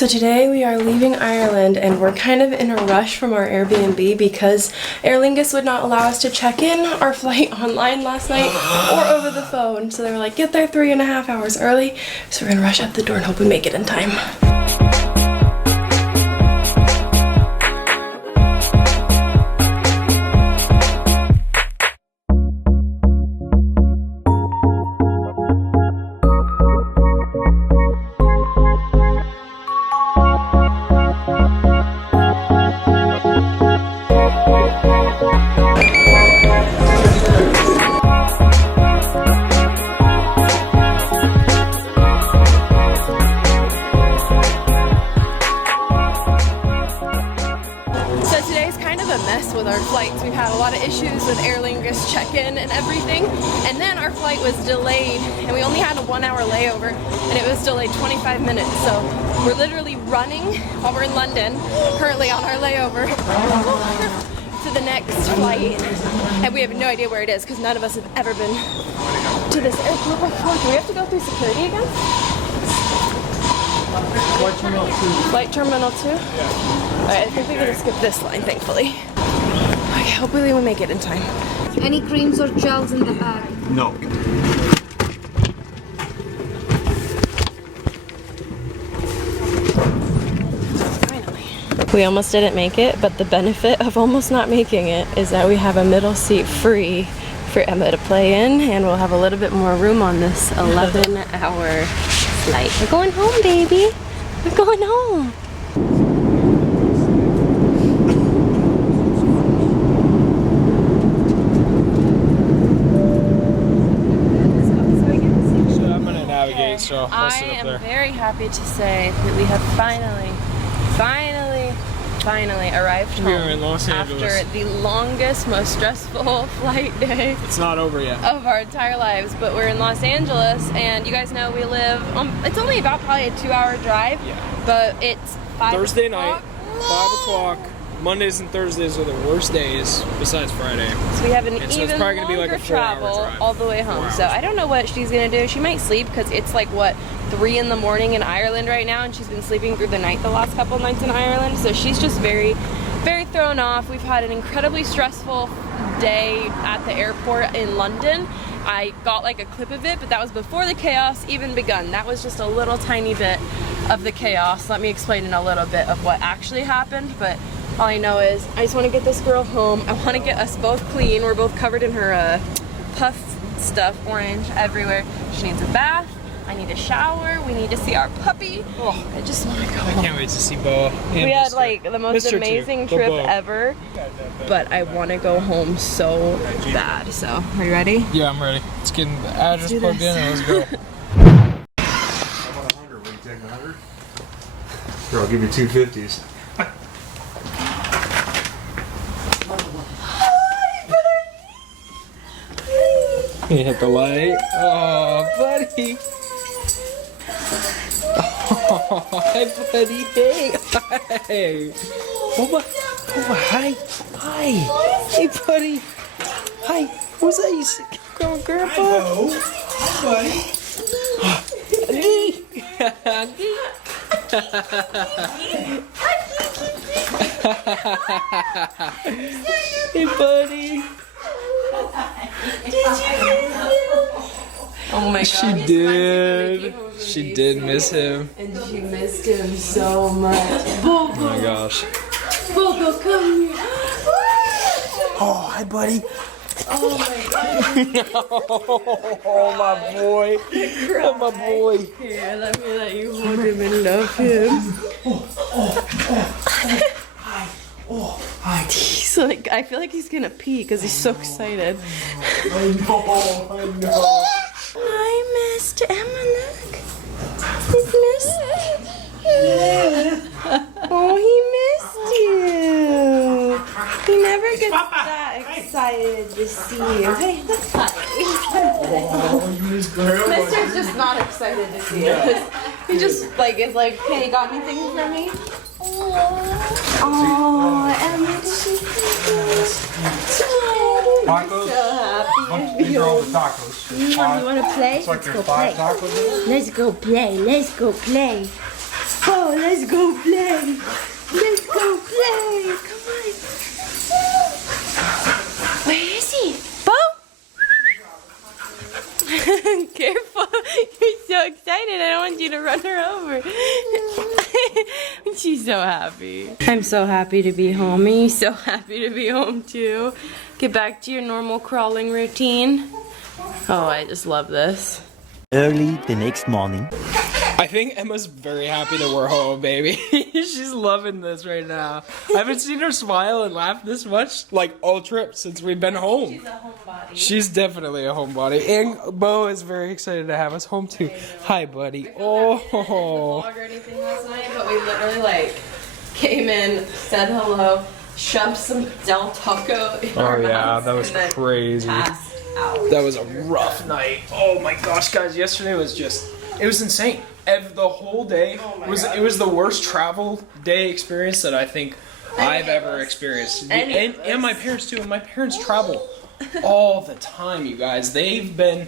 So today we are leaving Ireland and we're kind of in a rush from our Airbnb because Aer Lingus would not allow us to check in our flight online last night or over the phone. So they were like, get there 3.5 hours early. So we're gonna rush out the door and hope we make it in time. With our flights, we've had a lot of issues with Aer Lingus check-in and everything, and then our flight was delayed and we only had a 1-hour layover and it was delayed 25 minutes, so we're literally running while we're in London currently on our layover to the next flight, and we have no idea where it is because none of us have ever been to this airport before. Do we have to go through security again? Flight Terminal 2. Flight Terminal 2? Yeah. Alright, I think we gotta skip this line, thankfully. Okay, hopefully we make it in time. Any creams or gels in the bag? No. Finally. We almost didn't make it, but the benefit of almost not making it is that we have a middle seat free for Emma to play in, and we'll have a little bit more room on this 11-hour flight. We're going home, baby. We're going home. So I am very happy to say that we have finally arrived home. We are in Los Angeles after the longest, most stressful flight day. It's not over yet. Of our entire lives, but we're in Los Angeles, and you guys know we live. It's only about probably a 2-hour drive. Yeah. But it's 5 Thursday o'clock. night, 5 o'clock. Mondays and Thursdays are the worst days, besides Friday. So we have an and so even it's probably gonna be like a 4-hour travel drive. all the way home. So I don't know what she's gonna do. She might sleep because it's like what 3 in the morning in Ireland right now, and she's been sleeping through the night the last couple nights in Ireland. So she's just very thrown off. We've had an incredibly stressful day at the airport in London. I got like a clip of it, but that was before the chaos even begun. That was just a little tiny bit of the chaos. Let me explain in a little bit of what actually happened, but all I know is I just want to get this girl home. I want to get us both clean. We're both covered in her puff stuff, orange everywhere. She needs a bath. I need a shower. We need to see our puppy. Oh, I just want to go home. I can't wait to see Boa. We had like the most amazing trip ever, but I want to go home so bad. So, are you ready? Yeah, I'm ready. Let's get the address plugged in and let's go. I want 100. Will you take 100? Here, I'll give you 250s. You hit the light. Oh, buddy. Oh, hi, buddy. Hey. Hi. Oh, hi. Hi. Hey, buddy. Hi. Who's that? You sick grandpa? Hi, buddy. Hey, buddy. Did you miss him? Oh my god. She did. She did miss him. And she missed him so much. Oh my gosh. Bobo, come here. Oh, hi, buddy. Oh my god. Oh, my boy. Oh, my boy. Here, let you hold him and love him. Hi. Oh, hi. He's like, I feel like he's gonna pee because he's so excited. I know. Hi, Mr. Emma, look. He's missed you. Oh, he missed you. He never gets that excited to see you. Hey, look. Mister's just not excited to see you. He just like is like, hey, you got anything for me? Oh, Emma, Tacos? so happy. These are all the tacos. You want to play? It's like there's 5 tacos in it. Let's go play. Let's go play. Oh, let's go play. Let's go play. Come on. Where is he? Bo? Careful. You're so excited. I don't want you to run her over. She's so happy. I'm so happy to be home. And you're so happy to be home too. Get back to your normal crawling routine. Oh, I just love this. Early the next morning. I think Emma's very happy that we're home, baby. She's loving this right now. I haven't seen her smile and laugh this much, like, all trip since we've been home. She's a homebody. She's definitely a homebody. And Bo is very excited to have us home, too. Hi, buddy. Oh. Vlog or anything last night, but we literally, like, came in, said hello, shoved some Del Taco in our mouths, that was and then crazy. passed out. That was a rough night. Oh my gosh, guys, yesterday was just, it was insane. The whole day it was the worst travel day experience that I think I've ever experienced. And my parents too. And my parents travel all the time, you guys. They've been,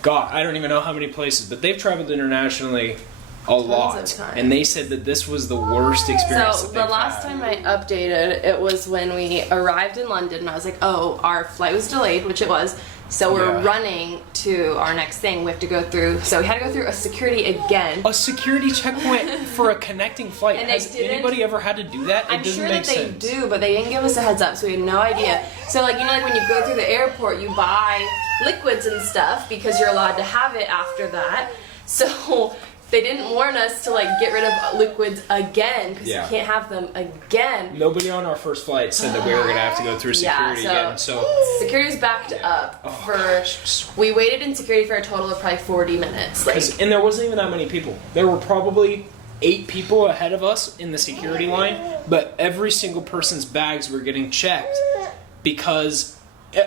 God, I don't even know how many places, but they've traveled internationally a lot. And they said that this was the worst experience. So that the they've last had. time I updated, it was when we arrived in London, and I was like, oh, our flight was delayed, which it was. So we're running to our next thing. We have to go through. So we had to go through a security again. A security checkpoint for a connecting flight. And Has anybody ever had to do that? I'm It doesn't sure make that they sense. do, but they didn't give us a heads up, so we had no idea. So like, you know, like when you go through the airport, you buy liquids and stuff because you're allowed to have it after that. So they didn't warn us to like get rid of liquids again because you can't have them again. Nobody on our first flight said that we were gonna have to go through security again. So security was backed up we waited in security for a total of probably 40 minutes. Like, and there wasn't even that many people. There were probably 8 people ahead of us in the security line, but every single person's bags were getting checked because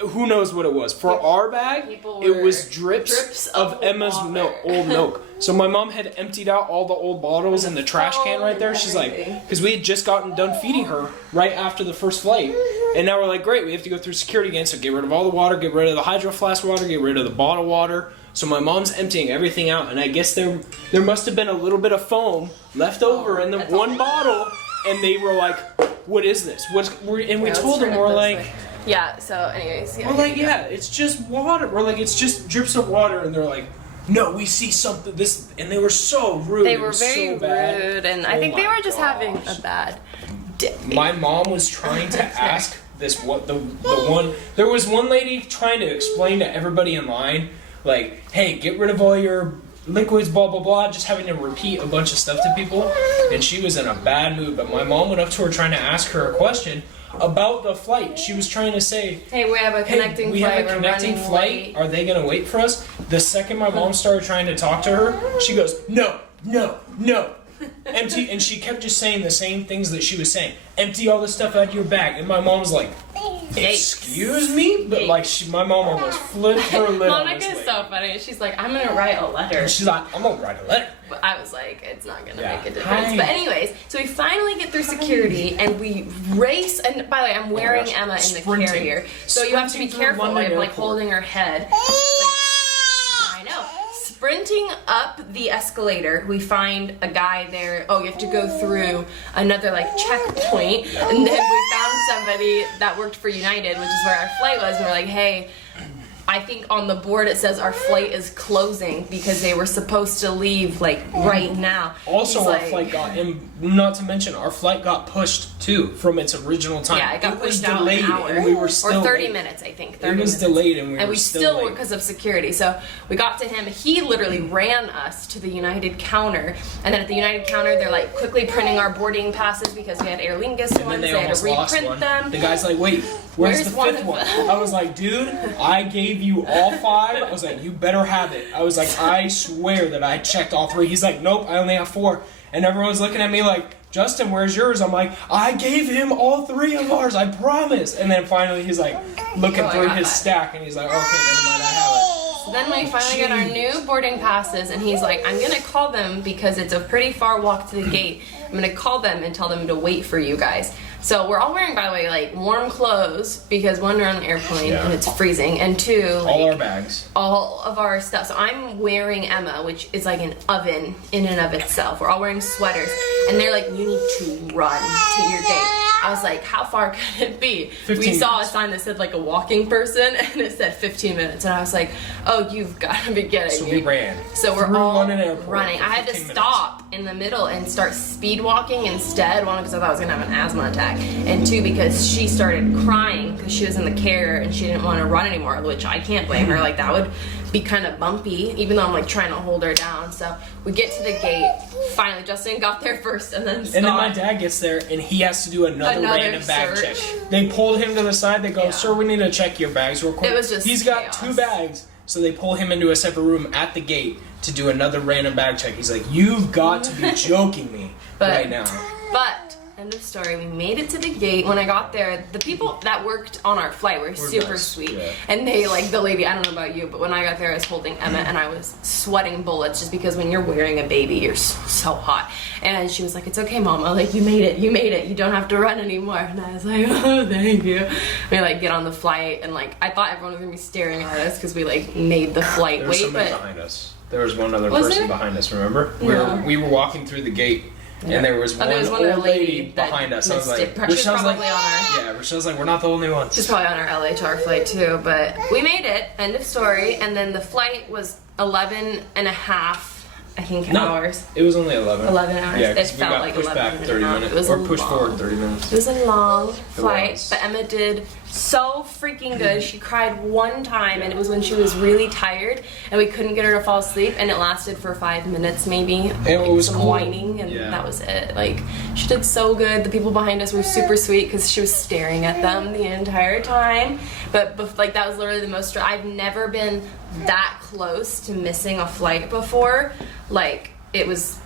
who knows what it was. For our bag, it was drips of Emma's old milk. So my mom had emptied out all the old bottles in the trash can right there. She's like, because we had just gotten done feeding her right after the first flight. And now we're like, great, we have to go through security again. So get rid of all the water, get rid of the Hydro Flask water, get rid of the bottled water. So my mom's emptying everything out. And I guess there must have been a little bit of foam left over in the one bottle. And they were like, what is this? And we told them, we're like... Yeah, so anyways. We're like, yeah, it's just water. We're like, it's just drips of water. And they're like, no, we see something. And they were so rude. They were very rude, and I think they were just having a bad day. My mom was trying to ask the one. There was one lady trying to explain to everybody in line, like, hey, get rid of all your liquids, blah, blah, blah, just having to repeat a bunch of stuff to people. And she was in a bad mood. But my mom went up to her trying to ask her a question about the flight. She was trying to say, hey, we have a connecting flight. Have a connecting flight. Are they going to wait for us? The second my mom started trying to talk to her, she goes, no. Empty. And she kept just saying the same things that she was saying. Empty all the stuff out of your bag. And my mom was like, excuse me? But like, my mom almost flipped her lid. Monica is so funny. She's like, I'm going to write a letter. She's like, I'm going to write a letter. But I was like, it's not going to make a difference. But anyways, so we finally get through security and we race. And by the way, I'm wearing Emma in the carrier. So you have to be careful. I'm like holding her head. I know. Sprinting up the escalator, we find a guy there. Oh, you have to go through another like checkpoint. And then we found somebody that worked for United, which is where our flight was. And we're like, hey, I think on the board it says our flight is closing because they were supposed to leave like right now. Also, our flight got, and not to mention, our flight got pushed too from its original time. Yeah, it got pushed out delayed, an hour. And we were still or 30 late. minutes, I think. 30 it was minutes. Delayed, and we still late. were because of security. So we got to him. He literally ran us to the United counter, and then at the United counter, they're like quickly printing our boarding passes because we had Aer Lingus ones. They had to reprint them. The guy's like, "Wait, where's the fifth one?" I was like, "Dude, I gave you all 5. I was like, you better have it." I was like, I swear that I checked all 3. He's like, nope, I only have 4. And everyone's looking at me like, Justin, where's yours? I'm like, I gave him all 3 of ours, I promise. And then finally he's like looking through his stack and he's like, okay, never mind, I have it. So then we finally get our new boarding passes, and he's like, I'm gonna call them because it's a pretty far walk to the gate. I'm gonna call them and tell them to wait for you guys. So we're all wearing, by the way, like warm clothes because one, we're on the airplane and it's freezing, and two, like, all our bags, all of our stuff. So I'm wearing Emma, which is like an oven in and of itself. We're all wearing sweaters, and they're like, you need to run to your gate. I was like, how far could it be? We saw a sign that said like a walking person, and it said 15 minutes, and I was like, oh, you've got to be kidding me. So we ran. So we're all running. I had to stop in the middle and start speed walking instead. One, because I thought I was gonna have an asthma attack, and two, because she started crying because she was in the carrier and she didn't want to run anymore, which I can't blame her. Like, that would be kind of bumpy, even though I'm like trying to hold her down. So we get to the gate. Finally, Justin got there first, and then Scott. And then my dad gets there, and he has to do another random bag check. They pulled him to the side. They go, sir, we need to check your bags real quick. It was just He's got 2 bags, so they pull him into a separate room at the gate to do another random bag check. He's like, you've got to be joking me right now. But end of story. We made it to the gate. When I got there, the people that worked on our flight were super sweet. Yeah. And they, like, the lady, I don't know about you, but when I got there, I was holding Emma, and I was sweating bullets just because when you're wearing a baby, you're so hot. And she was like, it's okay, Mama. Like, you made it. You made it. You don't have to run anymore. And I was like, oh, thank you. We, like, get on the flight, and, like, I thought everyone was going to be staring at us because we, like, made the flight wait. But behind us. There was one other person behind us, remember? No. We were walking through the gate. Yeah. And there was one old lady behind us. I was like, Rachelle's like, Rachelle's like, we're not the only ones. She's probably on our LA to our flight too, but we made it. End of story. And then the flight was 11 and a half, I think, hours. It was only 11. 11 hours. Yeah, it because we felt got like pushed 11 back 30 minutes. It was or pushed forward 30 minutes. It was a long flight, but Emma did so freaking good. She cried one time, and it was when she was really tired, and we couldn't get her to fall asleep, and it lasted for 5 minutes maybe. And it was some whining, and that was it. Like, she did so good. The people behind us were super sweet because she was staring at them the entire time. But like, that was literally the most. I've never been that close to missing a flight before. Like, it was.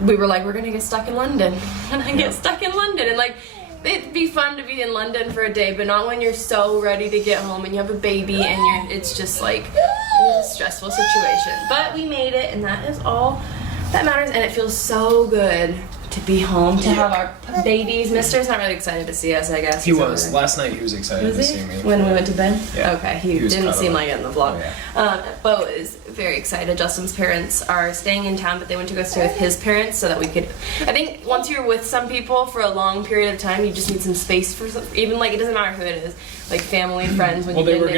We were like, we're gonna get stuck in London, and I get stuck in London, and like, it'd be fun to be in London for a day, but not when you're so ready to get home and you have a baby and it's just like, it's a stressful situation. But we made it, and that is all that matters, and it feels so good to be home, to have our babies. Mister's not really excited to see us, I guess. He was. Last night he was excited to see me. When we went to bed? Yeah. Okay, he didn't seem like it in the vlog. Oh, yeah. Bo is very excited. Justin's parents are staying in town, but they went to go stay with his parents so that we could. I think once you're with some people for a long period of time, you just need some space for some, even like, it doesn't matter who it is, like family, friends. When they were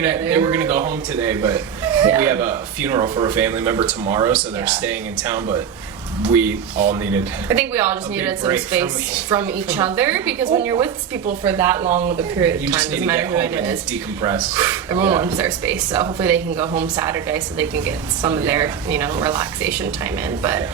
gonna go home today, but we have a funeral for a family member tomorrow, so they're staying in town, but we all needed. I think we all just needed some space from each other, because when you're with people for that long of a period of time, doesn't matter who it is, decompress. Everyone wants their space, so hopefully they can go home Saturday so they can get some of their, relaxation time in. But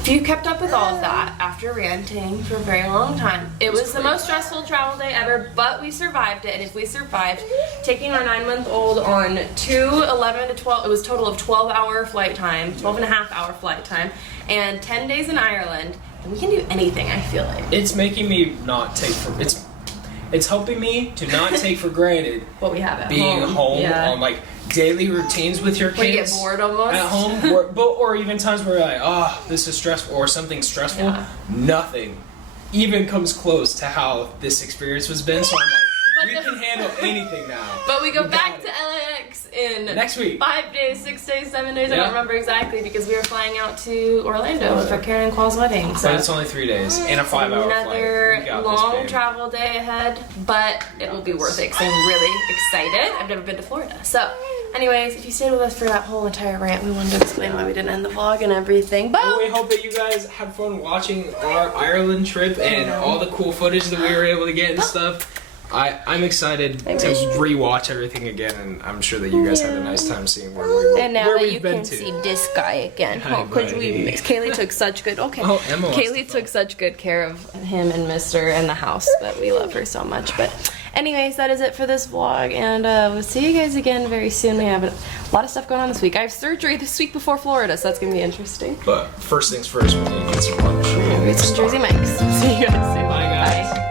if you kept up with all of that after ranting for a very long time, it was the most stressful travel day ever, but we survived it. And if we survived taking our 9-month-old on 11 to 12, it was a total of 12-hour flight time, 12.5-hour flight time, and 10 days in Ireland, then we can do anything, I feel like. It's making me not take for, it's helping me to not take for granted what we have at being home yeah. on like daily routines with your kids. Where you get bored almost. At home, or even times where you're like, oh, this is stressful, or something stressful. Yeah. Nothing even comes close to how this experience was been. So I'm like, we can handle anything now. But we go back to LAX in next week. 5 days, 6 days, 7 days. I don't remember exactly, because we were flying out to Orlando for Karen and Qual's wedding. So but it's only 3 days and a 5-hour flight. Another long travel day ahead, but it will be worth it because I'm really excited. I've never been to Florida. So, anyways, if you stayed with us for that whole entire rant, we wanted to explain why we didn't end the vlog and everything. But we hope that you guys had fun watching our Ireland trip and all the cool footage that we were able to get and stuff. I'm excited to rewatch everything again, and I'm sure that you guys had a nice time seeing where we were. And now that you can see this guy again, Kaylee took such good. Okay, Emma Kaylee took such good care of him and Mister and the house, but we love her so much. But anyways, that is it for this vlog, and we'll see you guys again very soon. We have a lot of stuff going on this week. I have surgery this week before Florida, so that's gonna be interesting. But first things first, we need to get some lunch. Get some Jersey Mike's. See you guys soon. Bye, guys. Bye.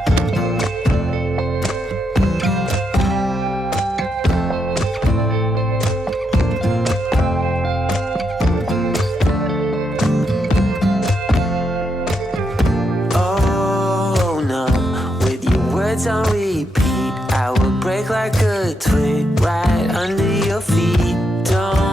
nights on repeat. I will break like a twig right